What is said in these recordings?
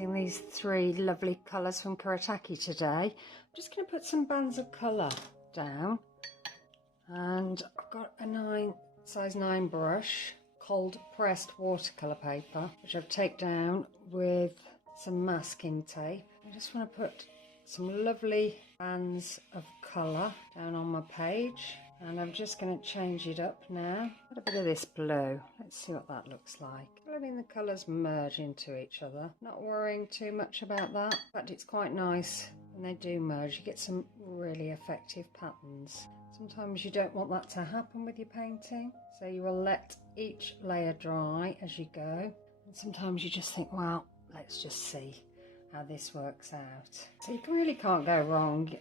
Using these three lovely colours from Kuretake today. I'm just going to put some bands of colour down, and I've got a size 9 brush, cold pressed watercolour paper, which I've taken down with some masking tape. I just want to put some lovely bands of colour down on my page, and I'm just going to change it up now. Put a bit of this blue. Let's see what that looks like. Letting the colours merge into each other. Not worrying too much about that. In fact, it's quite nice when they do merge. You get some really effective patterns. Sometimes you don't want that to happen with your painting, so you will let each layer dry as you go. And sometimes you just think, well, let's just see how this works out. So you really can't go wrong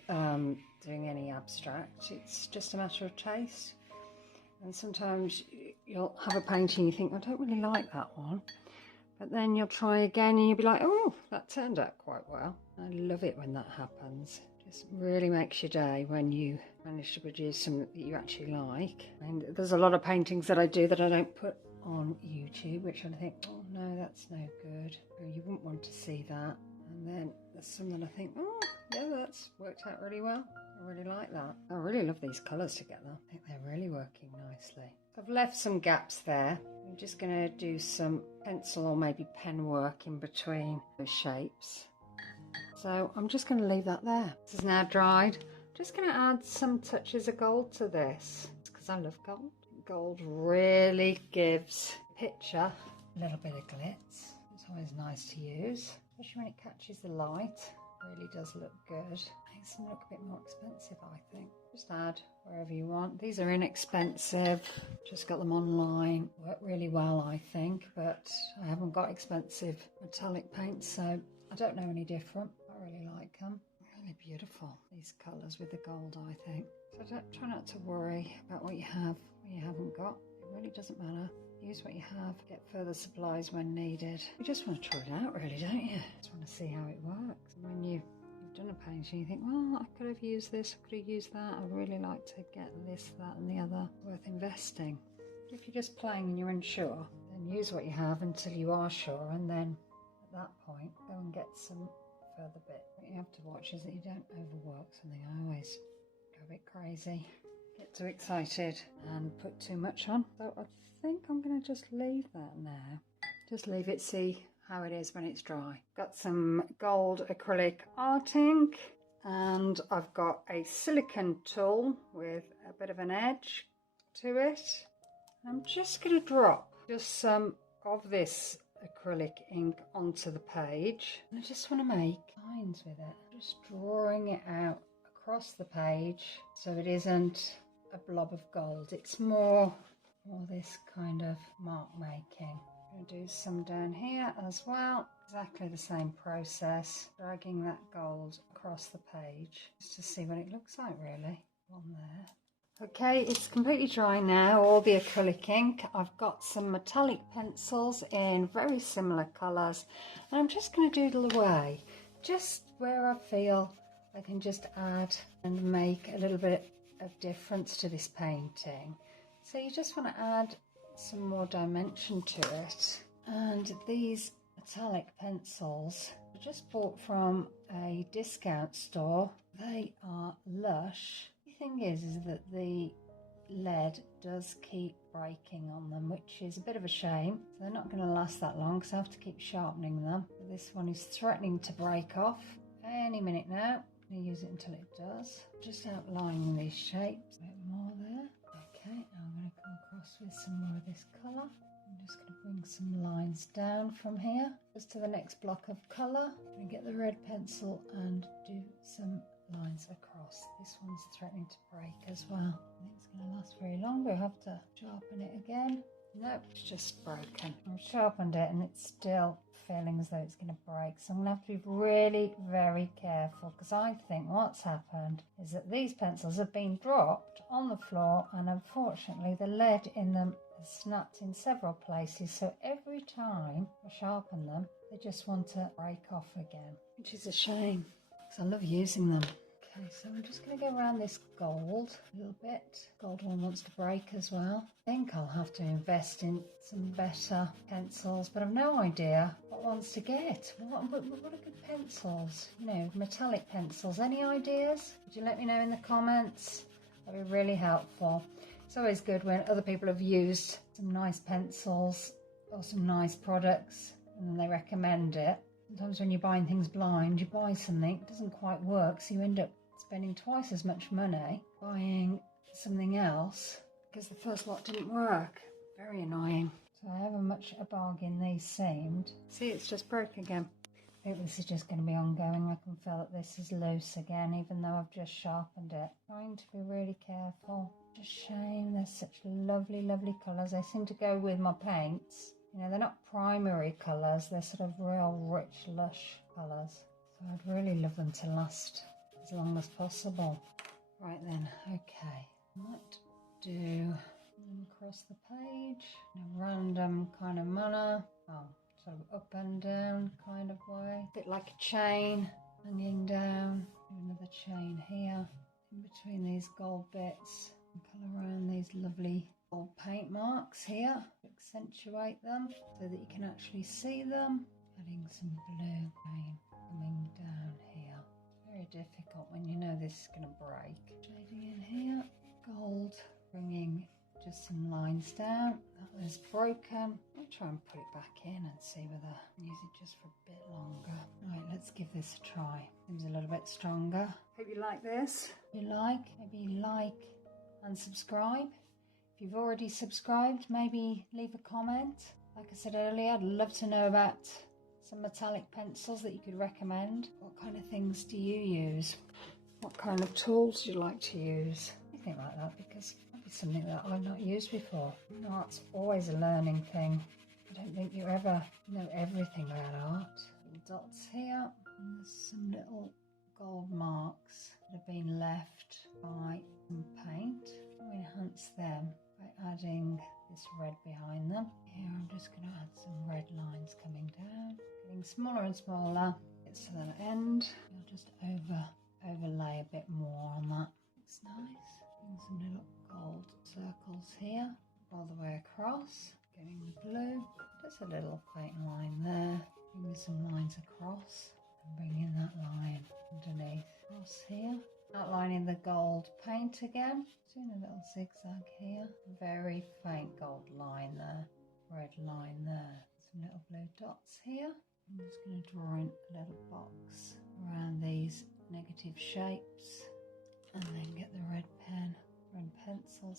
doing any abstract. It's just a matter of taste. And sometimes you'll have a painting you think, I don't really like that one, but then you'll try again and you'll be like, oh, that turned out quite well. I love it when that happens. It just really makes your day when you manage to produce something that you actually like. And there's a lot of paintings that I do that I don't put on YouTube, which I think, oh no, that's no good, or you wouldn't want to see that. And then there's some that I think, oh yeah, that's worked out really well. I really like that. I really love these colours together. I think they're really working nicely. I've left some gaps there. I'm just going to do some pencil or maybe pen work in between those shapes. So I'm just going to leave that there. This is now dried. I'm just going to add some touches of gold to this because I love gold. Gold really gives the picture a little bit of glitz. It's always nice to use, especially when it catches the light. Really does look good. Makes them look a bit more expensive, I think. Just add wherever you want. These are inexpensive. Just got them online. Work really well, I think, but I haven't got expensive metallic paints, so I don't know any different. I really like them. Really beautiful, these colours with the gold, I think. So try not to worry about what you have, what you haven't got. It really doesn't matter. Use what you have, get further supplies when needed. You just want to try it out, really, don't you? Just want to see how it works. And when you've done a painting, you think, well, I could have used this, I could have used that. I'd really like to get this, that and the other. Worth investing. If you're just playing and you're unsure, then use what you have until you are sure, and then at that point, go and get some further bit. What you have to watch is that you don't overwork something. I always go a bit crazy, get too excited and put too much on. So I think I'm going to just leave that now. Just leave it, see how it is when it's dry. Got some gold acrylic art ink, and I've got a silicone tool with a bit of an edge to it. I'm just going to drop just some of this acrylic ink onto the page. I just want to make lines with it, just drawing it out across the page so it isn't a blob of gold. It's more this kind of mark making. I'm going to do some down here as well. Exactly the same process, dragging that gold across the page just to see what it looks like really on there. Okay, it's completely dry now, all the acrylic ink. I've got some metallic pencils in very similar colours, and I'm just going to doodle away just where I feel I can just add and make a little bit of difference to this painting. So you just want to add some more dimension to it. And these metallic pencils I just bought from a discount store. They are lush. The thing is that the lead does keep breaking on them, which is a bit of a shame. So they're not going to last that long because I have to keep sharpening them. This one is threatening to break off any minute now. I'm going to use it until it does. Just outlining these shapes. A bit more there. Okay, now I'm going to come across with some more of this colour. I'm just going to bring some lines down from here just to the next block of colour. I'm going to get the red pencil and do some lines across. This one's threatening to break as well. I think it's going to last very long, but I have to sharpen it again. Nope, it's just broken. I've sharpened it and it's still feeling as though it's going to break. So I'm going to have to be really very careful, because I think what's happened is that these pencils have been dropped on the floor and unfortunately the lead in them has snapped in several places. So every time I sharpen them, they just want to break off again, which is a shame because I love using them. Okay, so I'm just going to go around this gold a little bit. Gold one wants to break as well. I think I'll have to invest in some better pencils, but I've no idea what ones to get. What are good pencils? You know, metallic pencils. Any ideas? Would you let me know in the comments? That'd be really helpful. It's always good when other people have used some nice pencils or some nice products and they recommend it. Sometimes when you're buying things blind, you buy something, it doesn't quite work, so you end up spending twice as much money buying something else because the first lot didn't work. Very annoying. So however much a bargain these seemed. See, it's just broke again. I think this is just going to be ongoing. I can feel that this is loose again, even though I've just sharpened it. Trying to be really careful. Just shame, there's such lovely, lovely colours. They seem to go with my paints. You know, they're not primary colours, they're sort of real rich, lush colours. So I'd really love them to last as long as possible. Right then, okay. Might do across the page in a random kind of manner. Oh, sort of up and down kind of way. A bit like a chain hanging down. Do another chain here. In between these gold bits. And colour around these lovely gold paint marks here to accentuate them so that you can actually see them. Adding some blue paint coming down here. It's very difficult when you know this is going to break. Shading in here, gold, bringing just some lines down. That was broken. I'll try and put it back in and see whether I can use it just for a bit longer. Right, let's give this a try. Seems a little bit stronger. Hope you like this. If you like, maybe like and subscribe. If you've already subscribed, maybe leave a comment. Like I said earlier, I'd love to know about some metallic pencils that you could recommend. What kind of things do you use? What kind of tools do you like to use? Anything like that, because it might be something that I've not used before. You know, art's always a learning thing. I don't think you ever know everything about art. Little dots here, and there's some little gold marks that have been left by some paint. I'll enhance them by adding this red behind them. Here I'm just going to add some red lines coming down, getting smaller and smaller. It's to that end. I'll just overlay a bit more on that. Looks nice. Getting some little gold circles here all the way across. Getting the blue. Just a little faint line there. Bringing some lines across and bringing that line underneath. Across here. Outlining the gold paint again. Doing a little zigzag here. Very faint gold line there. Red line there. Some little blue dots here. I'm just going to draw in a little box around these negative shapes. And then get the red pencil,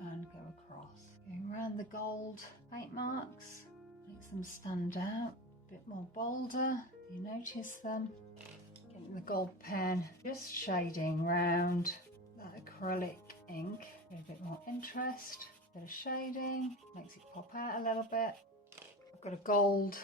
and go across. Going around the gold paint marks. Makes them stand out. A bit more bolder. You notice them. Getting the gold pen, just shading round that acrylic ink. Get a bit more interest, a bit of shading, makes it pop out a little bit. I've got a gold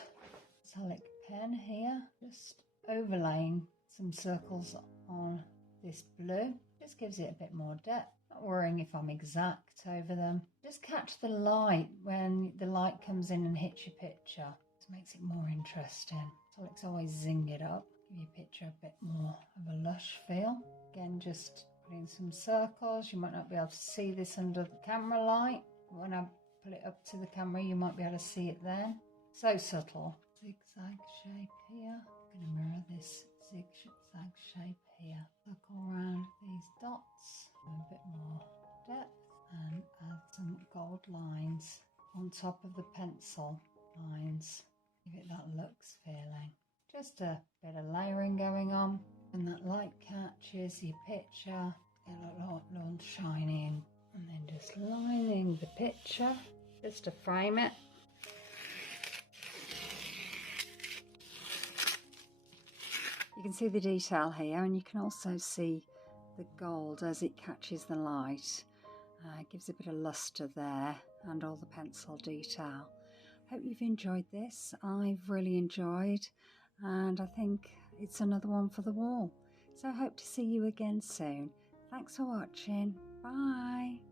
metallic pen here, just overlaying some circles on this blue. Just gives it a bit more depth. Not worrying if I'm exact over them. Just catch the light when the light comes in and hits your picture. Just makes it more interesting. Metallics always zing it up. Give your picture a bit more of a lush feel. Again, just putting some circles. You might not be able to see this under the camera light. But when I put it up to the camera, you might be able to see it then. So subtle. Zigzag shape here. I'm going to mirror this zigzag shape here. Circle around these dots. A bit more depth. And add some gold lines on top of the pencil lines. Give it that luxe feeling. Just a bit of layering going on. When that light catches your picture, it'll look all shiny. And then just lining the picture just to frame it. You can see the detail here, and you can also see the gold as it catches the light. It gives a bit of luster there, and all the pencil detail. Hope you've enjoyed this. I've really enjoyed, and I think it's another one for the wall. So I hope to see you again soon. Thanks for watching. Bye.